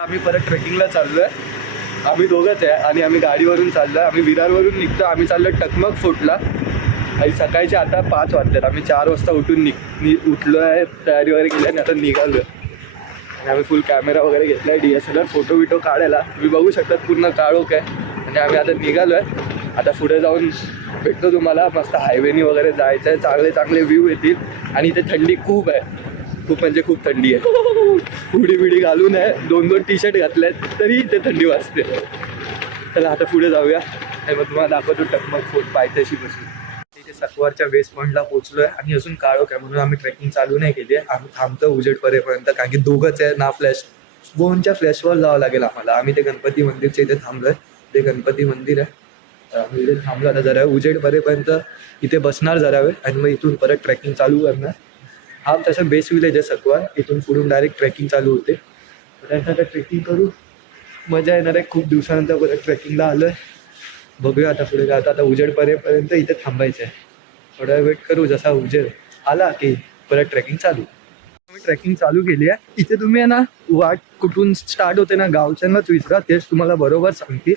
आम्ही परत ट्रेकिंगला चाललोय. आम्ही दोघंच आहे आणि आम्ही गाडीवरून चाललोय. आम्ही विरारवरून निघतो. आम्ही चाललो टकमक फोर्टला आणि सकाळचे आता 5 वाजतात. आम्ही 4 वाजता उठून उठलो आहे, तयारी वगैरे केली आणि आता निघालो आहे. आणि आम्ही फुल कॅमेरा वगैरे घेतला आहे, DSLR फोटो बिटो काढायला. तुम्ही बघू शकता पूर्ण काळोख आहे. आणि आम्ही आता निघालो आहे. आता पुढे जाऊन भेटतो तुम्हाला. मस्त हायवेनी वगैरे जायचं आहे. चांगले चांगले व्ह्यू येतील. आणि इथे थंडी खूप आहे, खूप म्हणजे खूप थंडी आहे. हुडी बिडी घालून आहे, 2-2 टी-शर्ट घातले आहेत तरी इथे थंडी वाजते. चला आता पुढे जाऊया आणि मग तुम्हाला दाखवतो टकमक फोर्ट पायथ्याशी बसून. तिथे सकवारच्या बेस पॉईंटला पोहोचलो आहे आणि अजून काळोख आहे म्हणून आम्ही ट्रेकिंग चालू नाही केली आहे. आम्ही थांबतो उजेड परेपर्यंत, कारण की दोघंच आहे ना. फोनच्या फ्लॅशवर जावं लागेल आम्हाला. आम्ही ते गणपती मंदिरच्या इथे थांबलो आहे. ते गणपती मंदिर आहे. आम्ही इथे थांबलो. आता जरा उजेड परेपर्यंत इथे बसणार जरा वेळ आणि मग इथून परत ट्रेकिंग चालू करणार. हा तसं बेस विलेज आहे सकवार. इथून पुढून डायरेक्ट ट्रेकिंग चालू होते. आता ट्रेकिंग करू, मजा येणार आहे. खूप दिवसानंतर परत ट्रेकिंगला आलो आहे. बघूया आता पुढे काय. आता उजेड परेपर्यंत इथे थांबायचं आहे. थोडा वेट करू. जसा उजेड आला की परत ट्रेकिंग चालू. आम्ही ट्रेकिंग चालू केली आहे. इथे तुम्ही आहे ना, वाट कुठून स्टार्ट होते ना गावच्यांनाच विचारा, तेच तुम्हाला बरोबर सांगतील.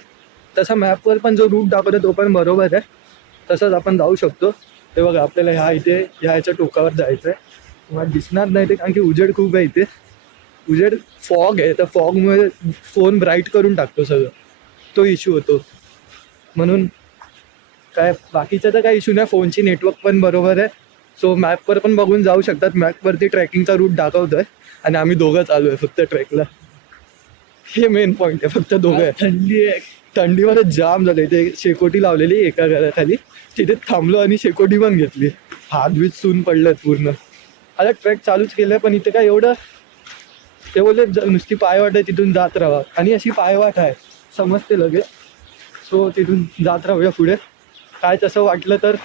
तसा मॅपवर पण जो रूट दाखवतो तो पण बरोबर आहे. तसंच आपण जाऊ शकतो. ते बघा आपल्याला ह्याच्या टोकावर जायचं आहे. तुम्हाला दिसणार नाही ते, कारण की उजेड खूप आहे इथे. उजेड फॉग आहे, तर फॉगमुळे फोन ब्राईट करून टाकतो सगळं, तो इश्यू होतो. म्हणून काय बाकीचा तर काही इश्यू नाही. फोनची नेटवर्क पण बरोबर आहे. सो मॅपवर पण बघून जाऊ शकतात. मॅपवरती ट्रेकिंगचा रूट दाखवतो आहे आणि आम्ही दोघं चालू आहे फक्त ट्रेकला. हे मेन पॉईंट आहे, फक्त दोघं आहे. थंडी आहे, थंडीमध्ये जाम झालं. इथे शेकोटी लावलेली एका घराखाली, तिथे थांबलो आणि शेकोटी पण घेतली. हात बीत सून पडलं पूर्ण. आता ट्रेक चालूच केलं पण इथे काय एवढं, ते बोलले नुसती पायवाट आहे तिथून जात राहा. आणि अशी पायवाट आहे समजते लगेच. सो तिथून जात राहूया पुढे. काय तसं वाटलं तर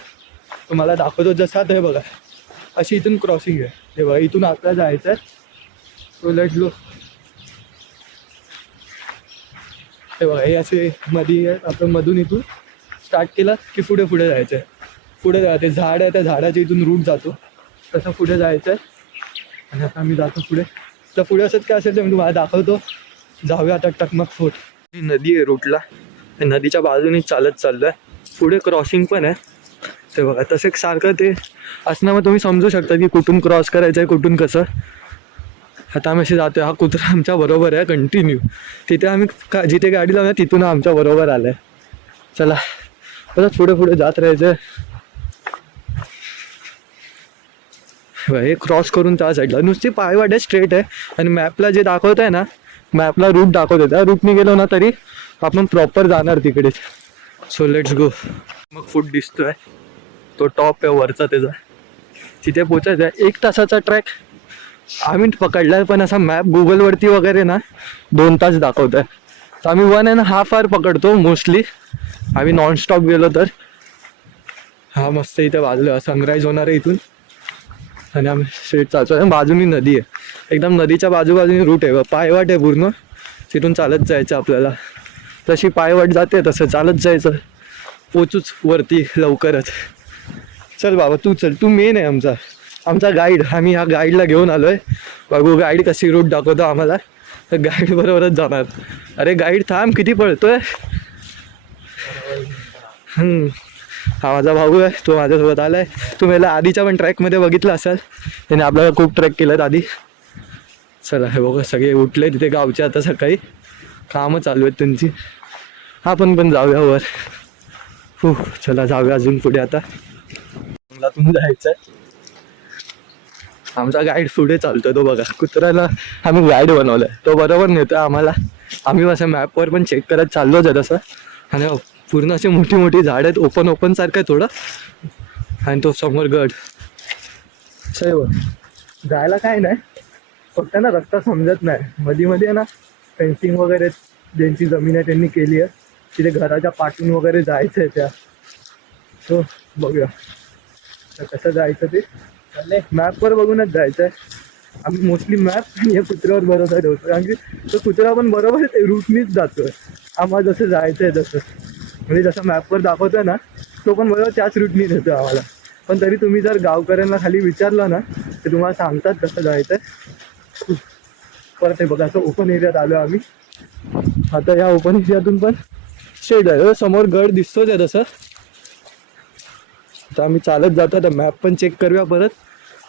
तुम्हाला दाखवतो. जसं ते बघा अशी इथून क्रॉसिंग आहे. ते बघा इथून आपल्याला जायचं आहे. So let's go. हे बघा हे असे मध्ये आहे. आपण मधून इथून स्टार्ट केला की पुढे जायचं आहे. पुढे ते झाड आहे, त्या झाडाच्या इथून रूट जातो, तसं पुढे जायचं आहे. आणि आता आम्ही जातो पुढे. तर पुढे असंच काय असेल तर मी तुम्हाला दाखवतो. जाऊया आता टकमक फोर्ट. ही नदी आहे रूटला, नदीच्या बाजूने चालत चाललो आहे. पुढे क्रॉसिंग पण आहे. ते बघा तसं सारखं ते असणं, मग तुम्ही समजू शकता की कुठून क्रॉस करायचं आहे, कुठून कसं. आता आम्ही असे जातो. हा कुत्रा आमच्या बरोबर आहे कंटिन्यू. तिथे आम्ही जिथे गाडी लावणार तिथून आमच्या बरोबर आलं आहे. चला परत पुढे जात राहायचं. हे क्रॉस करून त्या साईडला नुसती पायवाट आहे, स्ट्रेट आहे. आणि मॅपला जे दाखवत आहे ना, मॅपला रूट दाखवत आहे, त्या रूटने गेलो ना तरी आपण प्रॉपर जाणार तिकडे. So let's go. मग फूट दिसतोय तो टॉप आहे वरचा त्याचा, तिथे पोचायचं आहे. 1 तासाचा ट्रॅक आम्ही पकडला आहे. पण असा मॅप गुगलवरती वगैरे ना 2 तास दाखवत आहे. तर आम्ही 1.5 आवर पकडतो मोस्टली आम्ही नॉनस्टॉप गेलो तर. हा मस्त इथे बाजूला सनराईज होणार आहे इथून. आणि आम्ही स्ट्रेट चालतो आहे. बाजूनी नदी आहे, एकदम नदीच्या बाजूबाजूनी रूट आहे. पायवाट आहे पूर्ण. तिथून चालत जायचं आपल्याला. तशी पायवाट जाते तसं चालत जायचं. पोचूच वरती लवकरच. चल बाबा तू चल, तू मेन आहे आमचा गाईड. आम्ही ह्या गाईडला घेऊन आलो आहे. बघू गाईड कशी रूट दाखवतो आम्हाला. तर गाईड बरोबरच जाणार. अरे गाईड थांब, किती पळतोय. हा माझा भाऊ आहे, तो माझ्यासोबत आला आहे. तुम्ही याला आधीच्या पण ट्रॅकमध्ये बघितलं असाल. त्याने आपल्याला खूप ट्रॅक केलं आधी. चला हे बघा सगळे उठले तिथे गावचे. आता सकाळी कामं चालू आहेत त्यांची. आपण जाऊया वर. चला जाऊया अजून पुढे. आता जंगलातून जायचं आहे. आमचा गाईड पुढे चालतो. तो बघा कुत्र्याला आम्ही गाईड बनवलाय, तो बरोबर नेतो आम्हाला. आम्ही असं मॅपवर पण चेक करत चाललोच आहे तसं. आणि पूर्ण अशी मोठी झाड आहेत, ओपन सारखं आहे थोडं. आणि तो समोर गड. जायला काय नाही, फक्त ना रस्ता समजत नाही. मध्ये ना फेन्सिंग वगैरे ज्यांची जमीन आहे त्यांनी केली आहे. तिथे घराच्या पाठून वगैरे जायचं आहे त्या. तो बघूया कसं जायचं ते. मॅपवर बघूनच जायचं आहे. आम्ही मोस्टली मॅप आणि या कुत्र्यावर भरोसा ठेवतो, कारण की तो कुत्रा पण बरोबर रूटनीच जातोय. आम्हाला जसं जायचं आहे तसं, म्हणजे जसं मॅपवर दाखवतोय ना तो पण बरोबर त्याच रूटनी नेतो आम्हाला. पण तरी तुम्ही जर गावकऱ्यांना खाली विचारलं ना तर तुम्हाला सांगतात कसं जायचं आहे. परत हे बघा असं ओपन एरियात आलो आम्ही. आता या ओपन एरियातून पण शेड आहे, समोर गड दिसतोच आहे तसं. तर आम्ही चालत जातो, आता मॅप पण चेक करूया परत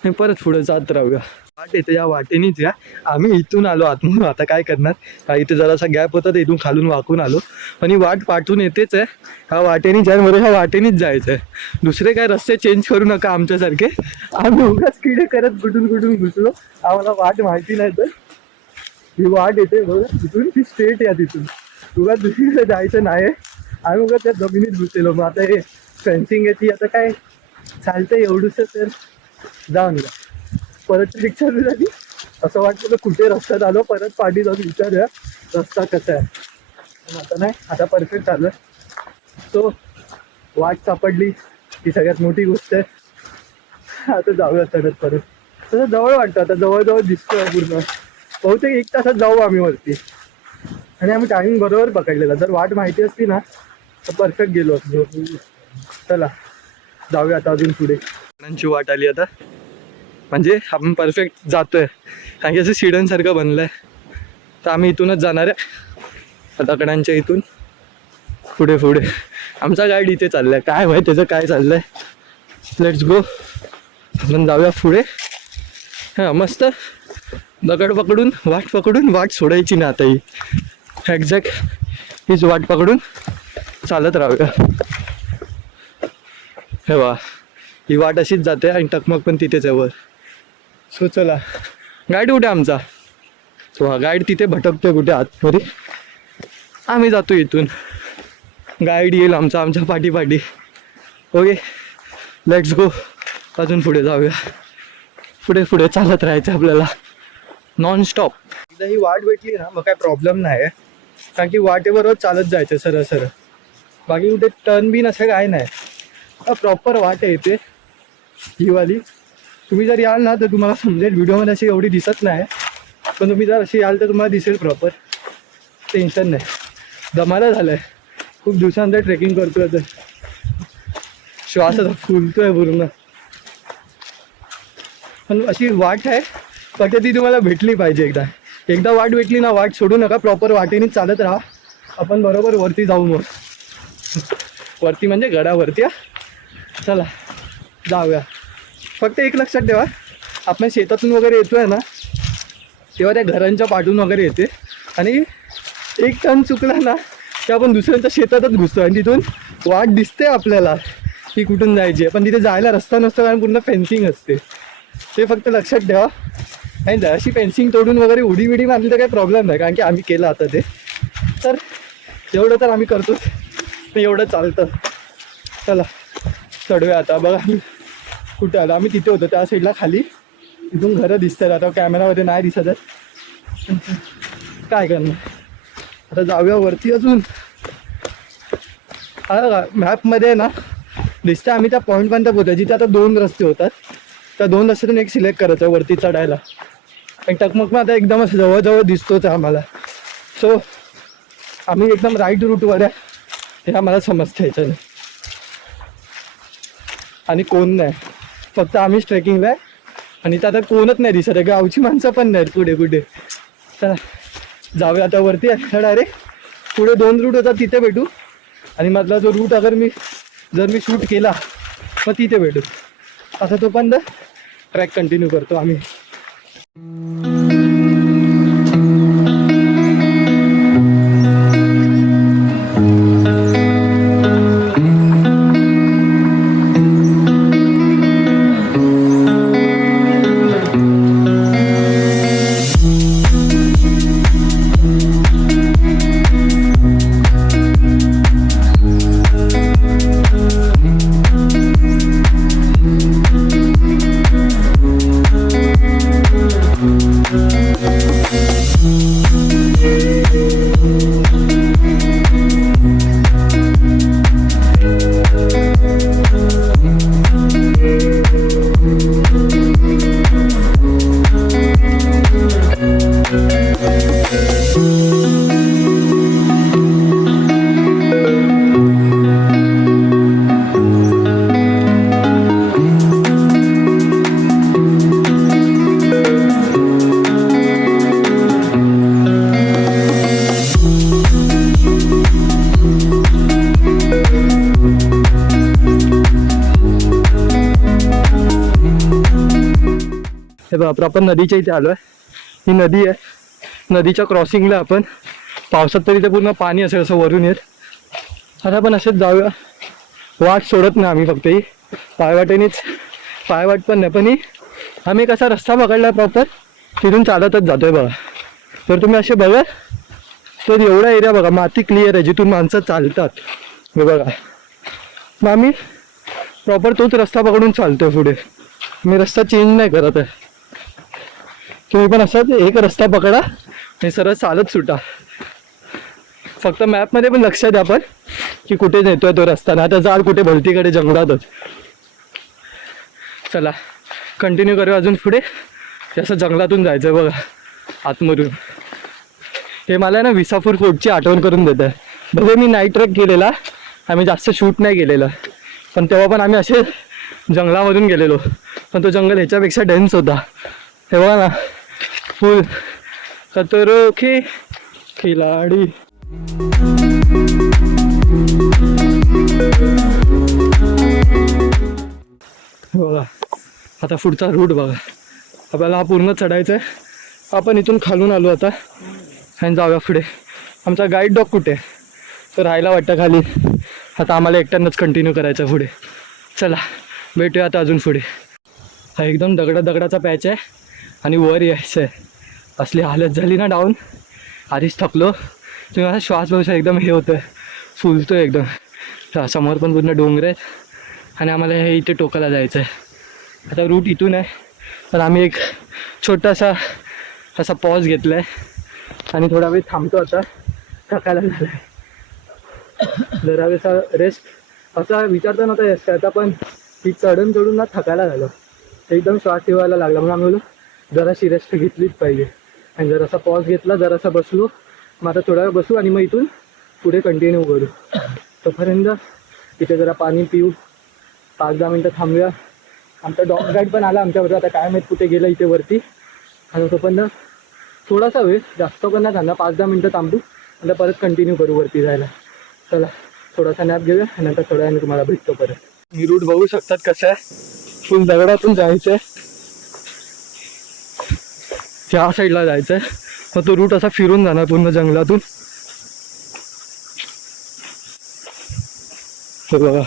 आणि परत पुढे जात राहूया. वाट येते या वाटेनीच या. आम्ही इथून आलो आतमधून, आता काय करणार, इथे जरासा गॅप होता तर इथून खालून वाकून आलो. पण ही वाट पाठवून येतेच आहे, ह्या वाटेनीच आहे, बरं ह्या वाटेनीच जायचं आहे. दुसरे काय रस्ते चेंज करू नका आमच्यासारखे. आम्ही उगाच किडे करत कुठून कुठून घुसलो, आम्हाला वाट माहिती नाही. तर ही वाट येते बघा तिथून, ती स्ट्रेट या तिथून, उगाच दुसरीकडे जायचं नाही. आम्ही उगाच त्या जमिनीत घुसलेलो. मग आता हे फेन्सिंग आहे ती आता काय चालतंय एवढंच, तर जाऊन या. परत रिक्षा झाली, असं वाटतं कुठे रस्त्यात आलो. परत पाठी जाऊन विचारूया रस्ता कसा आहे. पण आता नाही, आता परफेक्ट आलं. सो वाट सापडली ही सगळ्यात मोठी गोष्ट आहे. आता जाऊया परत. तसं जवळ वाटतं, आता जवळजवळ दिसतोय पूर्ण. बहुतेक 1 तासात जाऊ आम्ही वरती. आणि आम्ही टायमिंग बरोबर पकडलेला. जर वाट माहिती असती ना तर परफेक्ट गेलो असतो. चला जाऊया आता अजून पुढे. वाट आली आता, म्हणजे आपण परफेक्ट जातोय, कारण की असं शिडनसारखं बनलं आहे. तर आम्ही इथूनच जाणार आहे दगडांच्या इथून पुढे पुढे. आमचा गाईड इथे चालला आहे, काय माहिती त्याचं काय चाललं आहे. लेट्स गो, आपण जाऊया पुढे. हां मस्त, दगड पकडून वाट सोडायची ना. आता ही एक्झॅक्ट हीच वाट पकडून चालत राहूया. हे वा, ही वाट अशीच जाते आणि टकमक पण तिथेच आहे वर. सो चला, गाईड कुठे आमचा? सो हा गाईड तिथे भटकतोय कुठे आतमध्ये. आम्ही जातो इथून, गाईड येईल आमच्या पाठी. ओके लेट्स गो, अजून पुढे जाऊया. पुढे चालत राहायचं आपल्याला नॉन स्टॉप. एकदा ही वाट भेटली ना मग काय प्रॉब्लेम नाही आहे, कारण की वाटेबरोबर चालत जायचं सरळ. बाकी कुठे टर्न बिन असं काय नाही, प्रॉपर वाट आहे इथे ही वाली. तुम्ही जर याल ना तर तुम्हाला समजेल. व्हिडिओमध्ये अशी एवढी दिसत नाही, पण तुम्ही जर अशी याल तर तुम्हाला दिसेल प्रॉपर. टेन्शन नाही. दमाला झालं आहे, खूप दिवसानंतर ट्रेकिंग करतोय तर श्वास आता फुलतोय पूर्ण. पण अशी वाट आहे, फक्त ती तुम्हाला भेटली पाहिजे. एकदा वाट भेटली ना, वाट सोडू नका, प्रॉपर वाटेनेच चालत राहा. आपण बरोबर वरती जाऊ. मग वरती म्हणजे गडावरती. चला जाऊया. फक्त एक लक्षात ठेवा, आपण शेतातून वगैरे येतोय ना तेव्हा त्या घरांच्या पाठून वगैरे येते, आणि एक टर्न चुकला ना की आपण दुसऱ्यांच्या शेतातच घुसतो. आणि तिथून वाट दिसते आपल्याला की कुठून जायची आहे, पण तिथे जायला रस्ता नसतो, कारण पूर्ण फेन्सिंग असते. ते फक्त लक्षात ठेवा. आणि अशी फेन्सिंग तोडून वगैरे उडी मारली तर काही प्रॉब्लेम नाही, कारण की आम्ही केलं आता ते. तर एवढं तर आम्ही करतोच, तर एवढं चालतं. चला चढूया आता. बघा आम्ही कुठे आलो, आम्ही तिथे होतो त्या साईडला खाली. तिथून घरं दिसतात, आता कॅमेरामध्ये नाही दिसत आहे, काय करणार. आता जाऊया वरती अजून. मॅपमध्ये ना दिसतं आम्ही त्या पॉईंटपर्यंत पोहोचतो जिथे आता 2 रस्ते होतात. त्या 2 रस्त्यातून एक सिलेक्ट करायचं आहे वरती चढायला. आणि टकमक मग आता एकदम असं जवळजवळ दिसतोच आहे आम्हाला. सो आम्ही एकदम राईट रूटवर आहे हे आम्हाला समजतं ह्याच्याने. आणि कोण नाही, फक्त आम्हीच ट्रेकिंगला आहे. आणि इथं आता कोणच नाही दिसत आहे, गावची माणसं पण नाहीत कुठे. चला जाऊया आता वरती. डायरेक्ट पुढे 2 रूट होतात तिथे भेटू, आणि मधला जो रूट अगर जर मी शूट केला मग तिथे भेटू. आता तोपर्यंत ट्रॅक कंटिन्यू करतो आम्ही. बघा प्रॉपर नदीच्या इथे आलो आहे. ही नदी आहे, नदीच्या क्रॉसिंगला आपण. पावसात तरी ते पूर्ण पाणी असेल असं वरून येत. आता आपण असेच जाऊया, वाट सोडत नाही आम्ही, फक्त ही पायवाटेनेच, पायवाट पण नाही पण ही आम्ही कसा रस्ता पकडला प्रॉपर तिथून चालतच जातोय बघा. तर तुम्ही असे बघा तर एवढा एरिया बघा माती क्लिअर आहे जिथून माणसं चालतात. हे बघा मग आम्ही प्रॉपर तोच रस्ता पकडून चालतोय पुढे. मी रस्ता चेंज नाही करत आहे. तुम्ही पण असाच एक रस्ता पकडा हे सरळ चालत सुटा. फक्त मॅपमध्ये पण लक्ष द्या पण की कुठे नेतोय तो रस्ता, नाही तर जाल कुठे भलतीकडे जंगलातच. चला कंटिन्यू करूया अजून पुढे. जसं जंगलातून जायचं बघा आतमधून. हे मला ना विसापूर फोर्टची आठवण करून देत आहे. भले मी नाईट ट्रेक केलेला, आम्ही जास्त शूट नाही केलेलं, पण तेव्हा पण आम्ही असे जंगलामधून गेलेलो. पण तो जंगल ह्याच्यापेक्षा डेन्स होता. हे बघा ना फुल खतरो के खिलाडी. बघा आता पुढचा रूट बघा. आपल्याला हा पूर्ण चढायचा आहे. आपण इथून खालून आलो आता आणि जाऊया पुढे. आमचा गाईड डॉग कुठे तो राहायला वाटतं खाली. आता आम्हाला एकट्यानंच कंटिन्यू करायचं पुढे. चला भेटूया आता अजून पुढे. हा एकदम दगडाचा पॅच आहे आणि वर यायचं आहे. असली हालत झाली ना डाऊन, आधीच थकलो. तुम्ही माझा श्वास बघू एकदम हे होतं आहे, फुलतो एकदम. समोर पण पूर्ण डोंगर आहेत आणि आम्हाला हे इथे टोकाला जायचं आहे. आता रूट इथून आहे तर आम्ही एक छोटासा असा पॉज घेतला आहे आणि थोडा वेळ थांबतो. आता थकायला झाला आहे, जरा वेळचा रेस्ट असा विचारता नव्हता येत. आता पण ती चढून ना थकायला झालं, एकदम श्वास येवायला लागला. म्हणून आम्ही बोललो जराशी रेस्ट घेतलीच पाहिजे आणि जरासा पॉज घेतला, जरासा बसलो. मग आता थोडा वेळ बसू आणि मग इथून पुढे कंटिन्यू करू. तोपर्यंत इथे जरा पाणी पिऊ, 5-10 मिनटं थांबूया. आमचा डॉग गाईड पण आला आमच्याबरोबर. आता काय माहीत कुठे गेला इथे वरती. आणि तो पण थोडासा वेळ, जास्त पण नाही थांबला, 5-10 मिनटं थांबू आणि परत कंटिन्यू करू वरती जायला. चला थोडासा नॅप घेऊया आणि नंतर थोड्या वेळाने तुम्हाला भेटतो परत. मी रूट बघू शकतात कसं आहे, फुल दगडातून जायचं आहे. त्या साईडला जायचं आहे, मग तो रूट असा फिरून जाणार पूर्ण जंगलातून. हे बघा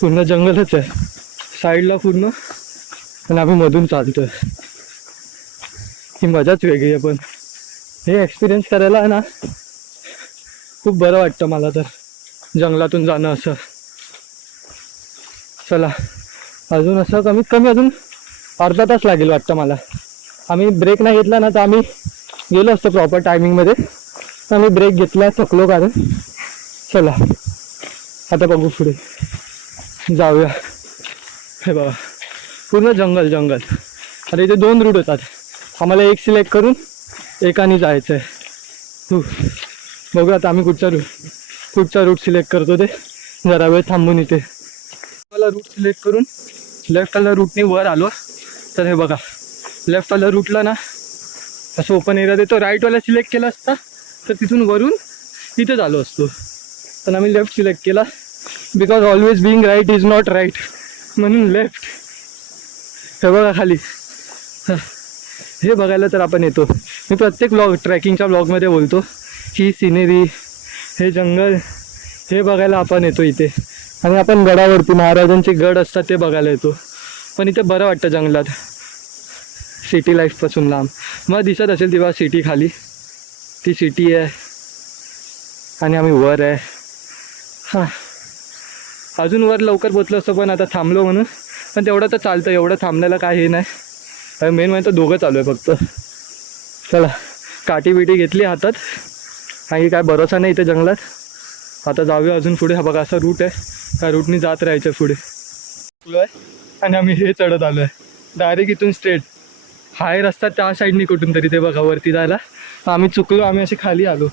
पूर्ण जंगलच आहे साईडला पूर्ण आणि आम्ही मधून चालतोय. ही मजाच वेगळी आहे. पण हे एक्सपिरियन्स करायला आहे ना खूप बरं वाटतं मला तर, जंगलातून जाणं असं. चला अजून असं कमीत कमी अजून अर्धा तास लागेल वाटतं मला. आम्ही ब्रेक नाही घेतला ना तर आम्ही गेलो असतो प्रॉपर टायमिंगमध्ये. आम्ही ब्रेक घेतला, थकलो कारण. चला आता बघू पुढे जाऊया. हे बघा पूर्ण जंगल. आता इथे 2 रूट होतात, आम्हाला एक सिलेक्ट करून एकाने जायचं आहे. बघूया आता आम्ही कुठचा रूट सिलेक्ट करतो ते. जरा वेळ थांबून इथे मला रूट सिलेक्ट करून लेफ्टवाल्या रूटने वर आलो. तर हे बघा लेफ्टवाल्या रूटला ना असं ओपन एरिया देतो. राईटवाला सिलेक्ट केला असता तर तिथून वरून इथे झालो असतो, पण आम्ही लेफ्ट सिलेक्ट केला. Because always being right is not right, म्हणून लेफ्ट. हे बघा खाली हे बघायला तर आपण येतो. मी प्रत्येक ट्रॅकिंगच्या ब्लॉगमध्ये बोलतो ही सिनेरी, हे जंगल, हे बघायला आपण येतो इथे. आणि आपण गडावरती महाराजांचे गड असतात ते बघायला येतो. पण इथे बरं वाटतं जंगलात, सिटी लाईफपासून लांब. मग दिसत असेल तेव्हा सिटी खाली, ती सिटी आहे आणि आम्ही वर आहे. हां अजून वर लवकर पोचलो असतो पण आता थांबलो म्हणून. पण तेवढं तर चालतं, एवढं थांबण्याला काय हे नाही. मेन म्हणजे तर दोघं चालू आहे फक्त. चला काठी बिटी घेतली हातात, काही काय भरोसा नाही इथे जंगलात. आता जाऊया अजून पुढे. हा बघा असा रूट आहे, त्या रूटनी जात राहायचं पुढे. आणि आम्ही हे चढत आलो आहे डायरेक्ट इथून स्ट्रेट. हाय रस्ता त्या साईडनी कुठून तरी ते बघा वरती जायला. आम्ही चुकलो, आम्ही असे खाली आलो.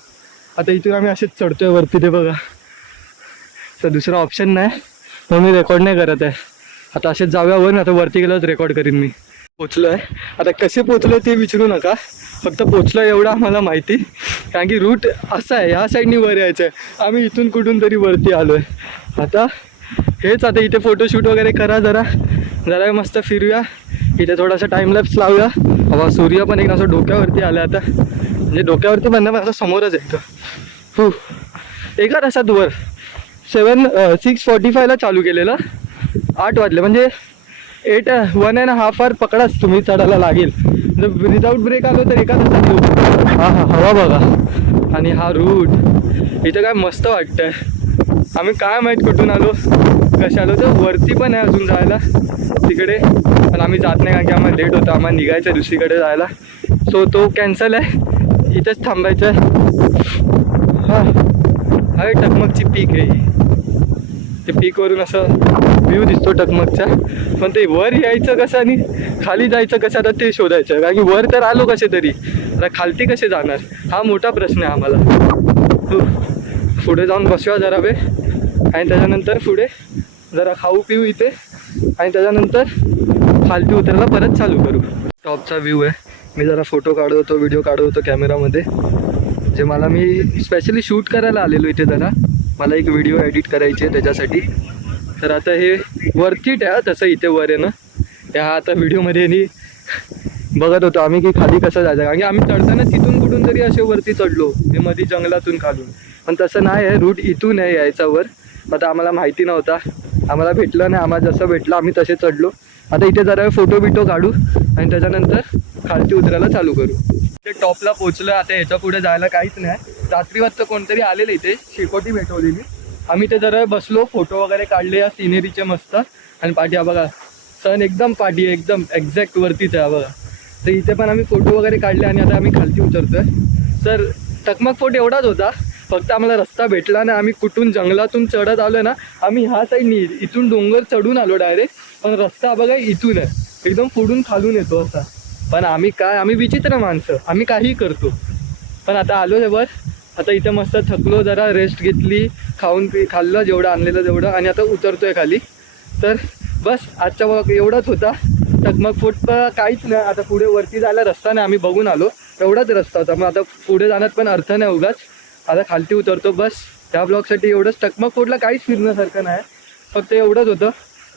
आता इथून आम्ही असेच चढतोय वरती ते बघा. तर दुसरा ऑप्शन नाही म्हणून मी रेकॉर्ड नाही करत आहे. आता असेच जाऊया वर, आता वरती गेल्यावर रेकॉर्ड करीन मी. पोचलो आहे. आता कसे पोचलो ते विचारू नका, फक्त पोचलो एवढं आम्हाला माहिती. कारण की रूट असा आहे, ह्या साईडनी वर यायचं आहे. आम्ही इथून कुठून तरी वरती आलो आहे. आता हेच आता इथे फोटोशूट वगैरे करा, जरा मस्त फिरूया. इथे थोडासा टाइम लॅप्स लावूया. बाबा सूर्य पण एक असं डोक्यावरती आला आता, म्हणजे डोक्यावरती पण असं समोरच येतं. हो, एका तासात वर 6:45ला चालू केलेलं, 8 वाजले, म्हणजे 1.5 आवर पकडाच तुम्ही चढायला लागेल. जर विदाऊट ब्रेक आलो तर एका तासात येऊ. हा हवा बघा आणि हा रूट इथं काय मस्त वाटतंय. आम्ही काय माहीत कुठून आलो, कशा आलो. तर वरती पण आहे अजून जायला तिकडे, पण आम्ही जात नाही कारण की आम्हाला लेट होतं. आम्हाला निघायचं दुसरीकडे जायला, सो तो कॅन्सल आहे. इथंच थांबायचं आहे. हां, अरे टकमकची पीक आहे ही. ते पीकवरून असं व्ह्यू दिसतो टकमकचा, पण ते वर यायचं कसं आणि खाली जायचं कसं आता ते शोधायचं. कारण की वर तर आलो कसे तरी, आता खालती कसे जाणार हा मोठा प्रश्न आहे आम्हाला. पुढे जाऊन बसूया जरा वेळ आणि त्याच्यानंतर पुढे जरा खाऊ पिऊ इथे आणि त्याच्यानंतर खालती उतरायला परत चालू करू. टॉपचा व्ह्यू आहे. मी जरा फोटो काढत होतो, व्हिडिओ काढत होतो कॅमेरामध्ये, जे मी स्पेशली शूट करायला आलेलो इथे. जरा मला एक व्हिडिओ एडिट करायची आहे त्याच्यासाठी. तर आता हे वरती आहे तसं इथे वर आहे ना, त्या आता व्हिडिओमध्ये बघत होतो आम्ही की खाली कसं जायचं. कारण की आम्ही चढताना तिथून कुठून तरी असे वरती चढलो, ते मध्ये जंगलातून खालून, पण तसं नाही आहे. रूट इथून आहे यायचा वर. आता आम्हाला माहिती नव्हता, आम्हाला भेटलं नाही. आम्हाला जसं भेटलं आम्ही तसे चढलो. आता इथे जरा फोटो बिटो काढू आणि त्याच्यानंतर खालती उतरायला चालू करू. इथे टॉपला पोचलं. आता ह्याच्या पुढे जायला काहीच नाही. रात्री वाजता कोणतरी आलेलं इथे, शेकोटी भेटवलेली. आम्ही ते जरा बसलो, फोटो वगैरे काढले या सिनेरीचे मस्त. आणि पाठी हा बघा, सन एकदम पाठी आहे, एकदम एक्झॅक्ट वरतीच आहे बघा. तर इथे पण आम्ही फोटो वगैरे काढले आणि आता आम्ही खालती उतरतोय. सर टकमक फोर्ट एवढाच होता, फक्त आम्हाला रस्ता भेटला ना. आम्ही कुठून जंगलातून चढत आलो ना, आम्ही ह्या साईडनी इथून डोंगर चढून आलो डायरेक्ट, पण रस्ता बघा इथून आहे, एकदम पुढून खालून येतो असा. पण आम्ही विचित्र माणसं, आम्ही काहीही करतो. पण आता आलो वर. आता इथं मस्त थकलो, जरा रेस्ट घेतली, खाल्लं जेवढं आणलेलं तेवढं, आणि आता उतरतोय खाली. तर बस आजचा व्लॉग एवढाच होता. टकमक फोर्ट काहीच नाही. आता पुढे वरती जायला रस्ता नाही, आम्ही बघून आलो, एवढाच रस्ता होता. मग आता पुढे जाण्यात पण अर्थ नाही उगाच. आता खालती उतरतो बस. त्या ब्लॉगसाठी एवढंच. टकमक फोर्टला काहीच फिरण्यासारखं नाही, फक्त एवढंच होतं.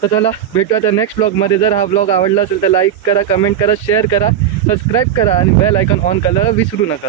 तर चला भेटूया त्या नेक्स्ट ब्लॉगमध्ये. जर हा ब्लॉग आवडला असेल तर लाईक करा, कमेंट करा, शेअर करा, सबस्क्राईब करा आणि बेल आयकॉन ऑन करायला विसरू नका.